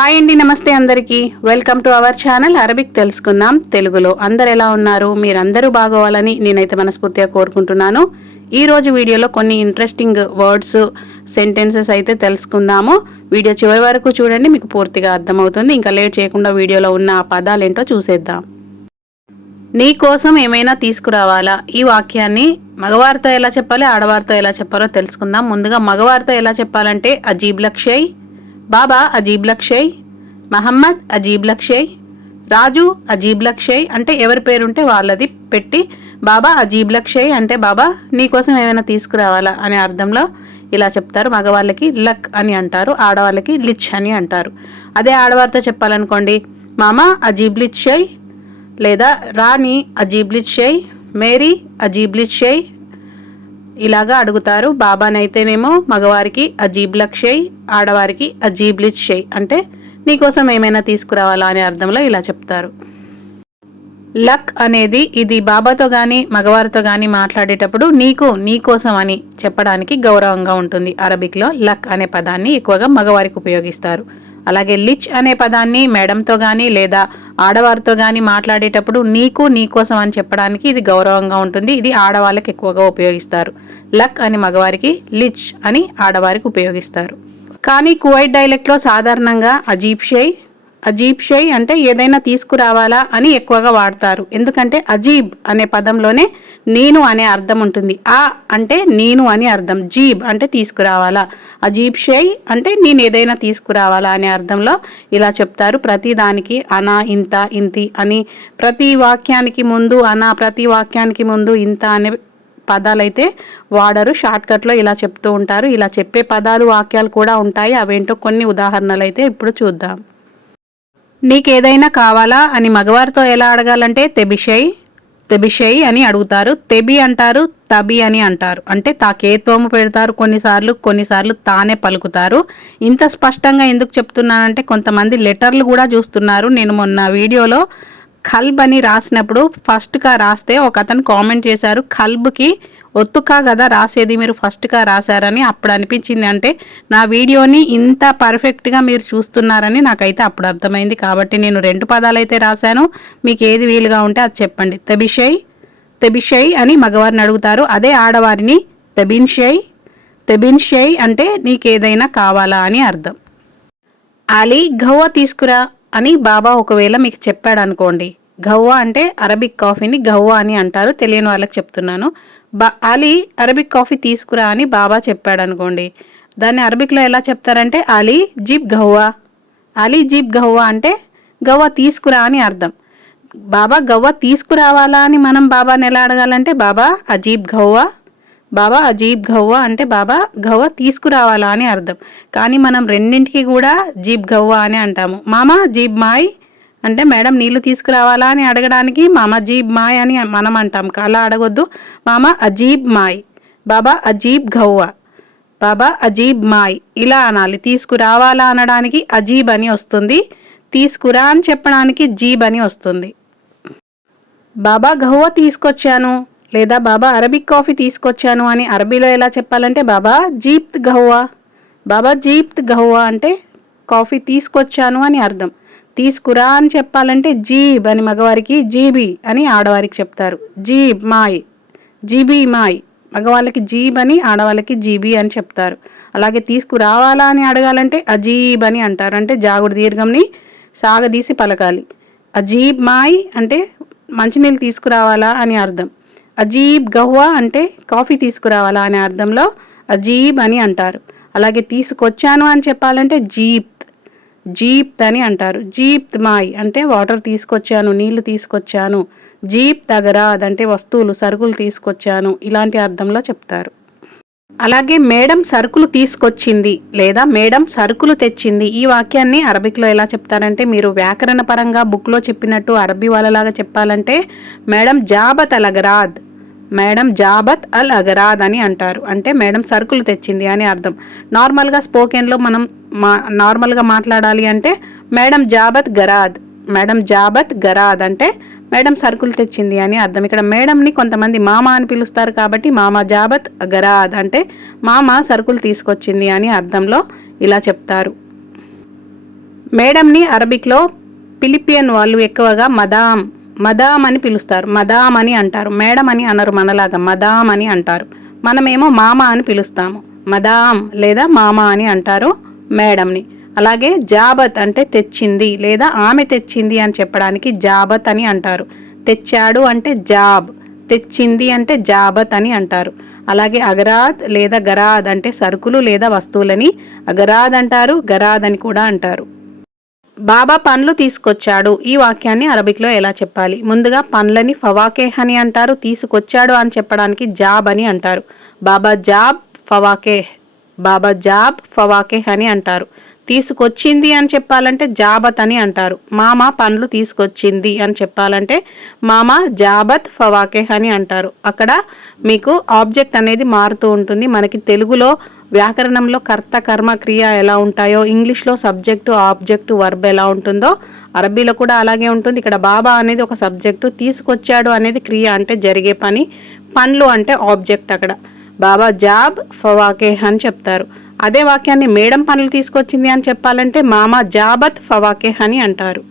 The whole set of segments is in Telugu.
హాయ్ అండి, నమస్తే అందరికీ. Welcome to our channel Arabic తెలుసుకుందాం తెలుగులో. అందరు ఎలా ఉన్నారు? మీరందరూ బాగోవాలని నేనైతే మనస్ఫూర్తిగా కోరుకుంటున్నాను. ఈ రోజు వీడియోలో కొన్ని ఇంట్రెస్టింగ్ వర్డ్స్, సెంటెన్సెస్ అయితే తెలుసుకుందాము. వీడియో చివరి వరకు చూడండి, మీకు పూర్తిగా అర్థమవుతుంది. ఇంకా లేట్ చేయకుండా వీడియోలో ఉన్న ఆ పదాలు ఏంటో చూసేద్దాం. నీ కోసం ఏమైనా తీసుకురావాలా? ఈ వాక్యాన్ని మగవారితో ఎలా చెప్పాలి, ఆడవారితో ఎలా చెప్పాలో తెలుసుకుందాం. ముందుగా మగవారితో ఎలా చెప్పాలంటే అజీబ్ లక్షయ్, బాబా అజీబ్ లక్షయ్, మహమ్మద్ అజీబ్ లక్షయ్, రాజు అజీబ్ లక్షయ్ అంటే ఎవరి పేరుంటే వాళ్ళది పెట్టి బాబా అజీబ్ లక్షయ్ అంటే బాబా నీకోసం ఏమైనా తీసుకురావాలా అనే అర్థంలో ఇలా చెప్తారు. మగవాళ్ళకి లక్ అని అంటారు, ఆడవాళ్ళకి లిచ్ అని అంటారు. అదే ఆడవారితో చెప్పాలనుకోండి, మామా అజీబ్ లిచ్ షై, లేదా రాణి అజీబ్ లిచ్ షై, మేరీ అజీబ్ లిచ్ షై ఇలాగా అడుగుతారు. బాబానైతేనేమో మగవారికి అజీబ్ లక్షయ్, ఆడవారికి అజీబ్ లిచ్ షై అంటే నీకోసం ఏమైనా తీసుకురావాలా అనే అర్థంలో ఇలా చెప్తారు. లక్ అనేది ఇది బాబాతో కానీ మగవారితో కానీ మాట్లాడేటప్పుడు నీకోసం అని చెప్పడానికి గౌరవంగా ఉంటుంది. అరబిక్లో లక్ అనే పదాన్ని ఎక్కువగా మగవారికి ఉపయోగిస్తారు. అలాగే లిచ్ అనే పదాన్ని మేడంతో కానీ లేదా ఆడవారితో కానీ మాట్లాడేటప్పుడు నీకోసం అని చెప్పడానికి ఇది గౌరవంగా ఉంటుంది. ఇది ఆడవాళ్ళకి ఎక్కువగా ఉపయోగిస్తారు. లక్ అని మగవారికి, లిచ్ అని ఆడవారికి ఉపయోగిస్తారు. కానీ కువైట్ డైలెక్ట్లో సాధారణంగా అజీబ్ షై అంటే ఏదైనా తీసుకురావాలా అని ఎక్కువగా వాడతారు. ఎందుకంటే అజీబ్ అనే పదంలోనే నేను అనే అర్థం ఉంటుంది. ఆ అంటే నేను అని అర్థం, జీబ్ అంటే తీసుకురావాలా, అజీబ్ షై అంటే నేను ఏదైనా తీసుకురావాలా అనే అర్థంలో ఇలా చెప్తారు. ప్రతి దానికి అనా, ఇంత, ఇంతి అని, ప్రతి వాక్యానికి ముందు అనా, ప్రతి వాక్యానికి ముందు ఇంత అనే పదాలైతే వాడరు. షార్ట్కట్లో ఇలా చెప్తూ ఉంటారు. ఇలా చెప్పే పదాలు, వాక్యాలు కూడా ఉంటాయి. అవేంటో కొన్ని ఉదాహరణలు అయితే ఇప్పుడు చూద్దాం. నీకేదైనా కావాలా అని మగవారితో ఎలా అడగాలంటే తెబిషై అని అడుగుతారు. తెబి అంటారు, తబి అని అంటారు. అంటే తాకేత్వము పెడతారు కొన్నిసార్లు తానే పలుకుతారు. ఇంత స్పష్టంగా ఎందుకు చెప్తున్నానంటే కొంతమంది లెటర్లు కూడా చూస్తున్నారు. నేను మొన్న వీడియోలో ఖల్బ్ అని రాసినప్పుడు ఫస్ట్గా రాస్తే ఒక అతను కామెంట్ చేశారు, ఖల్బ్కి ఒత్తుకా కదా రాసేది, మీరు ఫస్ట్గా రాశారని. అప్పుడు అనిపించింది, అంటే నా వీడియోని ఇంత పర్ఫెక్ట్గా మీరు చూస్తున్నారని నాకైతే అప్పుడు అర్థమైంది. కాబట్టి నేను 2 పదాలు అయితే రాశాను. మీకు ఏది వీలుగా ఉంటే అది చెప్పండి. తెబిషై అని మగవారిని అడుగుతారు. అదే ఆడవారిని తెబిన్ షై అంటే నీకేదైనా కావాలా అని అర్థం. అలీ గవ్వ తీసుకురా అని బాబా ఒకవేళ మీకు చెప్పాడు అనుకోండి. గవ్వ అంటే అరబిక్ కాఫీని గవ్వ అని అంటారు. తెలియని వాళ్ళకి చెప్తున్నాను. అలీ అరబిక్ కాఫీ తీసుకురా అని బాబా చెప్పాడు అనుకోండి. దాన్ని అరబిక్లో ఎలా చెప్తారంటే అలీ జీబ్ గవ్వ అంటే గవ్వ తీసుకురా అని అర్థం. బాబా గవ్వ తీసుకురావాలా అని మనం బాబాని ఎలా అడగాలంటే బాబా అజీబ్ గవ్వ అంటే బాబా గవ్వ తీసుకురావాలా అని అర్థం. కానీ మనం రెండింటికి కూడా జీబ్ గవ్వ అని అంటాము. మామా జీబ్ మాయ్ అంటే మేడం నీళ్లు తీసుకురావాలా అని అడగడానికి మామా జీబ్ మాయ్ అని మనం అంటాం. అలా అడగొద్దు. మామా అజీబ్ మాయ్, బాబా అజీబ్ గవ్వ, బాబా అజీబ్ మాయ్ ఇలా అనాలి. తీసుకురావాలా అనడానికి అజీబ్ అని వస్తుంది, తీసుకురా అని చెప్పడానికి జీబ్ అని వస్తుంది. బాబా గవ్వ తీసుకొచ్చాను లేదా బాబా అరబిక్ కాఫీ తీసుకొచ్చాను అని అరబీలో ఎలా చెప్పాలంటే బాబా జీప్త్ గవ్వ అంటే కాఫీ తీసుకొచ్చాను అని అర్థం. తీసుకురా అని చెప్పాలంటే జీబ్ అని మగవారికి, జీబీ అని ఆడవారికి చెప్తారు. జీబీ మాయ్ మగవాళ్ళకి జీబ్ అని, ఆడవాళ్ళకి జీబీ అని చెప్తారు. అలాగే తీసుకురావాలా అని అడగాలంటే అజీబ్ అని అంటారు. అంటే జాగుడు దీర్ఘంని సాగదీసి పలకాలి. అజీబ్ మాయ్ అంటే మంచినీళ్ళు తీసుకురావాలా అని అర్థం. అజీబ్ గవ్వ అంటే కాఫీ తీసుకురావాలా అనే అర్థంలో అజీబ్ అని అంటారు. అలాగే తీసుకొచ్చాను అని చెప్పాలంటే జీప్త్ అని అంటారు. జీప్త్ మాయ్ అంటే వాటర్ తీసుకొచ్చాను, నీళ్లు తీసుకొచ్చాను. జీప్త్ అగరాద్ అంటే వస్తువులు, సరుకులు తీసుకొచ్చాను, ఇలాంటి అర్థంలో చెప్తారు. అలాగే మేడం సరుకులు తీసుకొచ్చింది లేదా మేడం సరుకులు తెచ్చింది. ఈ వాక్యాన్ని అరబిక్లో ఎలా చెప్తారంటే మీరు వ్యాకరణ పరంగా బుక్లో చెప్పినట్టు అరబీ వాళ్ళలాగా చెప్పాలంటే మేడం జాబత్ అల్ అగరాద్ అని అంటారు. అంటే మేడం సరుకులు తెచ్చింది అని అర్థం. నార్మల్గా స్పోకెన్లో మనం నార్మల్గా మాట్లాడాలి అంటే మేడం జాబత్ గరాద్ అంటే మేడం సరుకులు తెచ్చింది అని అర్థం. ఇక్కడ మేడంని కొంతమంది మామ అని పిలుస్తారు కాబట్టి మామా జాబత్ గరాద్ అంటే మామ సరుకులు తీసుకొచ్చింది అని అర్థంలో ఇలా చెప్తారు. మేడంని అరబిక్లో ఫిలిపియన్ వాళ్ళు ఎక్కువగా మదామ్ మదామ్ అని పిలుస్తారు. మదామ్ అని అంటారు. మేడం అని అనరు మనలాగా, మదామ్ అని అంటారు. మనమేమో మామ అని పిలుస్తాము. మదామ్ లేదా మామ అని అంటారు మేడంని. అలాగే జాబత్ అంటే తెచ్చింది లేదా ఆమె తెచ్చింది అని చెప్పడానికి జాబత్ అని అంటారు. తెచ్చాడు అంటే జాబ్, తెచ్చింది అంటే జాబత్ అని అంటారు. అలాగే అగరాద్ లేదా గరాద్ అంటే సరుకులు లేదా వస్తువులని అగరాద్ అంటారు, గరాద్ అని కూడా అంటారు. బాబా పండ్లు తీసుకొచ్చాడు ఈ వాక్యాన్ని అరబిక్లో ఎలా చెప్పాలి? ముందుగా పండ్లని ఫవాకేహ్ అని అంటారు. తీసుకొచ్చాడు అని చెప్పడానికి జాబ్ అని అంటారు. బాబా జాబ్ ఫవాకేహ్, బాబా జాబ్ ఫవాకేహ్ అని అంటారు. తీసుకొచ్చింది అని చెప్పాలంటే జాబత్ అని అంటారు. మామ పండ్లు తీసుకొచ్చింది అని చెప్పాలంటే మామ జాబత్ ఫవాకేహ్ అని అంటారు. అక్కడ మీకు ఆబ్జెక్ట్ అనేది మారుతూ ఉంటుంది. మనకి తెలుగులో వ్యాకరణంలో కర్త కర్మ క్రియ ఎలా ఉంటాయో, ఇంగ్లీష్లో సబ్జెక్టు ఆబ్జెక్టు వర్బ్ ఎలా ఉంటుందో అరబీలో కూడా అలాగే ఉంటుంది. ఇక్కడ బాబా అనేది ఒక సబ్జెక్టు, తీసుకొచ్చాడు అనేది క్రియ అంటే జరిగే పని, పండ్లు అంటే ఆబ్జెక్ట్. అక్కడ బాబా జాబ్ ఫవాకేహ్ అని చెప్తారు. అదే వాక్యాన్ని మేడం పనులు తీసుకొచ్చింది అని చెప్పాలంటే మామ జాబత్ ఫవాకేహ్ అని అంటారు.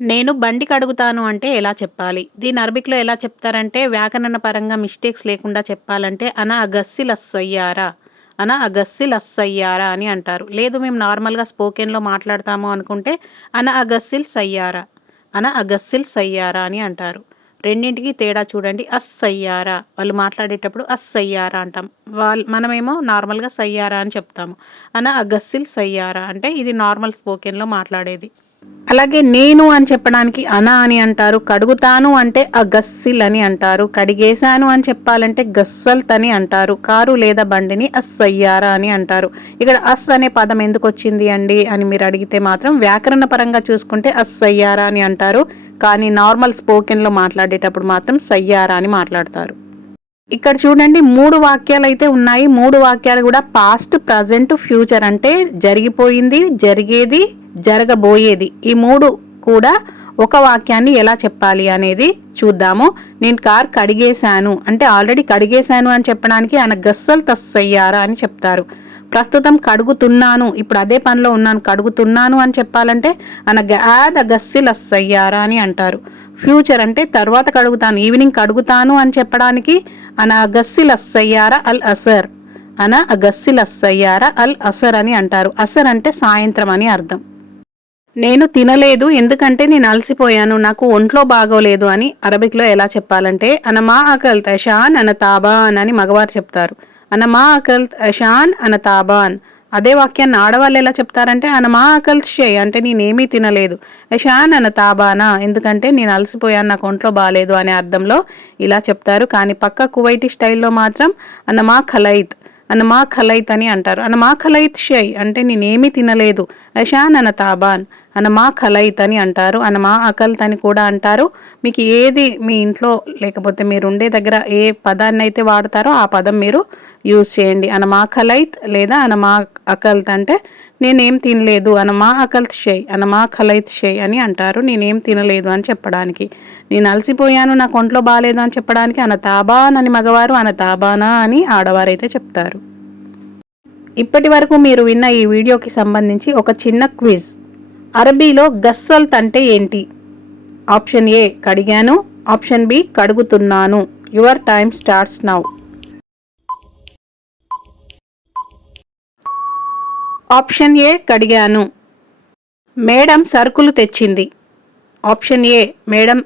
నేను బండి కడుగుతాను అంటే ఎలా చెప్పాలి? దీని అరబిక్లో ఎలా చెప్తారంటే వ్యాకరణ పరంగా మిస్టేక్స్ లేకుండా చెప్పాలంటే అన అగస్సిల్ అస్సయ్యారా, అన అగస్సిల్ అస్సయ్యారా అని అంటారు. లేదు మేము నార్మల్గా స్పోకెన్లో మాట్లాడతాము అనుకుంటే అన అగస్సిల్ సయ్యారా, అన అగస్సిల్ సయ్యారా అని అంటారు. రెండింటికి తేడా చూడండి. అస్సయ్యారా వాళ్ళు మాట్లాడేటప్పుడు అస్సయ్యారా అంటాం, మనమేమో నార్మల్గా సయ్యారా అని చెప్తాము. అన అగస్సిల్ సయ్యారా అంటే ఇది నార్మల్ స్పోకెన్లో మాట్లాడేది. అలాగే నేను అని చెప్పడానికి అనా అని అంటారు. కడుగుతాను అంటే అగస్సిల్ అని అంటారు. కడిగేశాను అని చెప్పాలంటే గస్సల్త్ అని అంటారు. కారు లేదా బండిని అస్సయ్యారా అని అంటారు. ఇక్కడ అస్ అనే పదం ఎందుకు వచ్చింది అండి అని మీరు అడిగితే మాత్రం వ్యాకరణ పరంగా చూసుకుంటే అస్సయ్యారా అని అంటారు. కానీ నార్మల్ స్పోకెన్లో మాట్లాడేటప్పుడు మాత్రం సయ్యారా అని మాట్లాడతారు. ఇక్కడ చూడండి 3 వాక్యాలు అయితే ఉన్నాయి. 3 వాక్యాలు కూడా పాస్ట్, ప్రజెంట్, ఫ్యూచర్ అంటే జరిగిపోయింది, జరిగేది, జరగబోయేది. ఈ 3 కూడా ఒక వాక్యాన్ని ఎలా చెప్పాలి అనేది చూద్దాము. నేను కార్ కడిగేశాను అంటే ఆల్రెడీ కడిగేశాను అని చెప్పడానికి ఆయన గస్సలు తస్సయ్యారా అని చెప్తారు. ప్రస్తుతం కడుగుతున్నాను, ఇప్పుడు అదే పనిలో ఉన్నాను, కడుగుతున్నాను అని చెప్పాలంటే అన గాద గస్సిల్ అస్సయ్యారా అని అంటారు. ఫ్యూచర్ అంటే తర్వాత కడుగుతాను, ఈవినింగ్ కడుగుతాను అని చెప్పడానికి అన గస్సిల్ అస్సయ్యారా అల్ అసర్, అన గస్సిల్ అస్సయ్యారా అల్ అసర్ అని అంటారు. అసర్ అంటే సాయంత్రం అని అర్థం. నేను తినలేదు ఎందుకంటే నేను అలసిపోయాను, నాకు ఒంట్లో బాగోలేదు అని అరబిక్లో ఎలా చెప్పాలంటే అన మా అకల్ తషాన్ అన తాబాన్ అని మగవారు చెప్తారు. అన మా అకల్ తషాన్ అన తాబాన్. అదే వాక్యాన్ని ఆడవాళ్ళు ఎలా చెప్తారంటే అన మా అకల్ షే అంటే నేనేమీ తినలేదు, యషాన్ అన తాబానా ఎందుకంటే నేను అలసిపోయాను, నాకు ఒంట్లో బాగాలేదు అనే అర్థంలో ఇలా చెప్తారు. కానీ పక్క కువైటీ స్టైల్లో మాత్రం అన మా ఖలైత్, అన మా ఖలైత్ అని అంటారు. అన మా ఖలైత్ షై అంటే నేనేమీ తినలేదు, యషాన్ అన తాబాన్ అన మా ఖలైత్ అని అంటారు. అన మా అకల్త్ అని కూడా అంటారు. మీకు ఏది మీ ఇంట్లో లేకపోతే మీరు ఉండే దగ్గర ఏ పదాన్ని అయితే వాడతారో ఆ పదం మీరు యూజ్ చేయండి. అన మా ఖలైత్ లేదా అన మా అకల్త్ అంటే నేనేం తినలేదు, అన మా అకల్త్ షై అన మా ఖలైత్ షై అని అంటారు. నేనేం తినలేదు అని చెప్పడానికి. నేను అలసిపోయాను, నాకు ఒంట్లో బాగాలేదు అని చెప్పడానికి అన తాబాన్ అని మగవారు, అన తాబానా అని ఆడవారైతే చెప్తారు. ఇప్పటి వరకు మీరు విన్న ఈ వీడియోకి సంబంధించి ఒక చిన్న క్విజ్. అరబీలో గస్సల్త్ అంటే ఏంటి? ఆప్షన్ ఏ కడిగాను, ఆప్షన్ బి కడుగుతున్నాను. Your time starts now. Option A కడిగాను. మేడం సరుకులు తెచ్చింది. ఆప్షన్ ఏ మేడం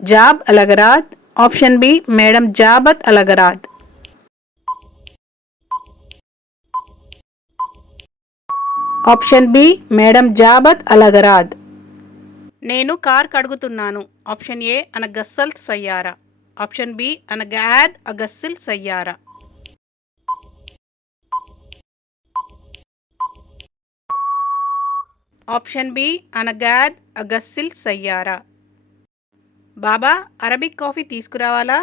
జాబ్ అలగరాద్, ఆప్షన్ బి మేడం జాబత్ అలగరాద్. ఆప్షన్ బి మేడం జాబత్ అలగరాద్. నేను కార్ కడుగుతున్నాను. ఆప్షన్ ఏ అన గస్సల్త్ సయ్యారా, ఆప్షన్ బి అన గాద్ అగస్సిల్ సయ్యారా. ఆప్షన్ బి అన గాద్ అగస్సిల్ సయ్యారా. బాబా అరబిక్ కాఫీ తీసుకురావాలా?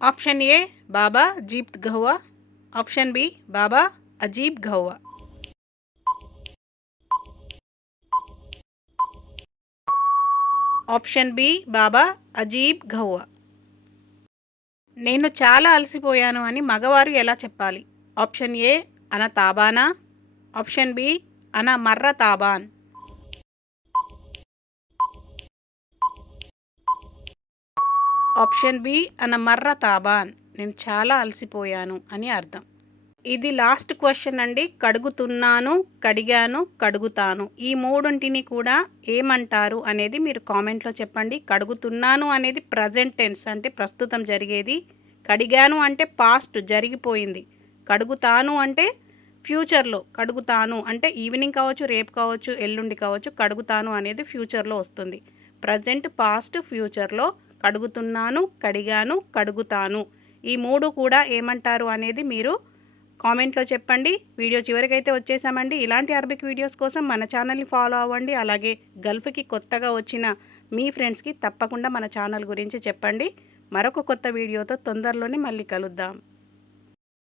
ఆప్షన్ ఏ బాబా జీబ్ గహ్వా, ఆప్షన్ బి బాబా అజీబ్ గహ్వా. ఆప్షన్ బి బాబా అజీబ్ గహ్వా. నేను చాలా అలసిపోయాను అని మగవారు ఎలా చెప్పాలి? ఆప్షన్ ఏ అన తాబానా, ఆప్షన్ బి అన మర్ర తాబాన్, ఆప్షన్ బి అన మర్ర తాబాన్, నేను చాలా అలసిపోయాను అని అర్థం. ఇది లాస్ట్ క్వశ్చన్ అండి. కడుగుతున్నాను, కడిగాను, కడుగుతాను, ఈ మూడింటిని కూడా ఏమంటారు అనేది మీరు కామెంట్లో చెప్పండి. కడుగుతున్నాను అనేది ప్రజెంట్ టెన్స్ అంటే ప్రస్తుతం జరిగేది. కడిగాను అంటే పాస్ట్ జరిగిపోయింది. కడుగుతాను అంటే ఫ్యూచర్లో. కడుగుతాను అంటే ఈవినింగ్ కావచ్చు, రేపు కావచ్చు, ఎల్లుండి కావచ్చు. కడుగుతాను అనేది ఫ్యూచర్లో వస్తుంది. ప్రజెంట్, పాస్ట్, ఫ్యూచర్లో కడుగుతున్నాను, కడిగాను, కడుగుతాను, ఈ మూడు కూడా ఏమంటారు అనేది మీరు కామెంట్లో చెప్పండి. వీడియో చివరికైతే వచ్చేసామండి. ఇలాంటి అరబిక్ వీడియోస్ కోసం మన ఛానల్ని ఫాలో అవ్వండి. అలాగే గల్ఫ్కి కొత్తగా వచ్చిన మీ ఫ్రెండ్స్కి తప్పకుండా మన ఛానల్ గురించి చెప్పండి. మరొక కొత్త వీడియోతో తొందరలోనే మళ్ళీ కలుద్దాం.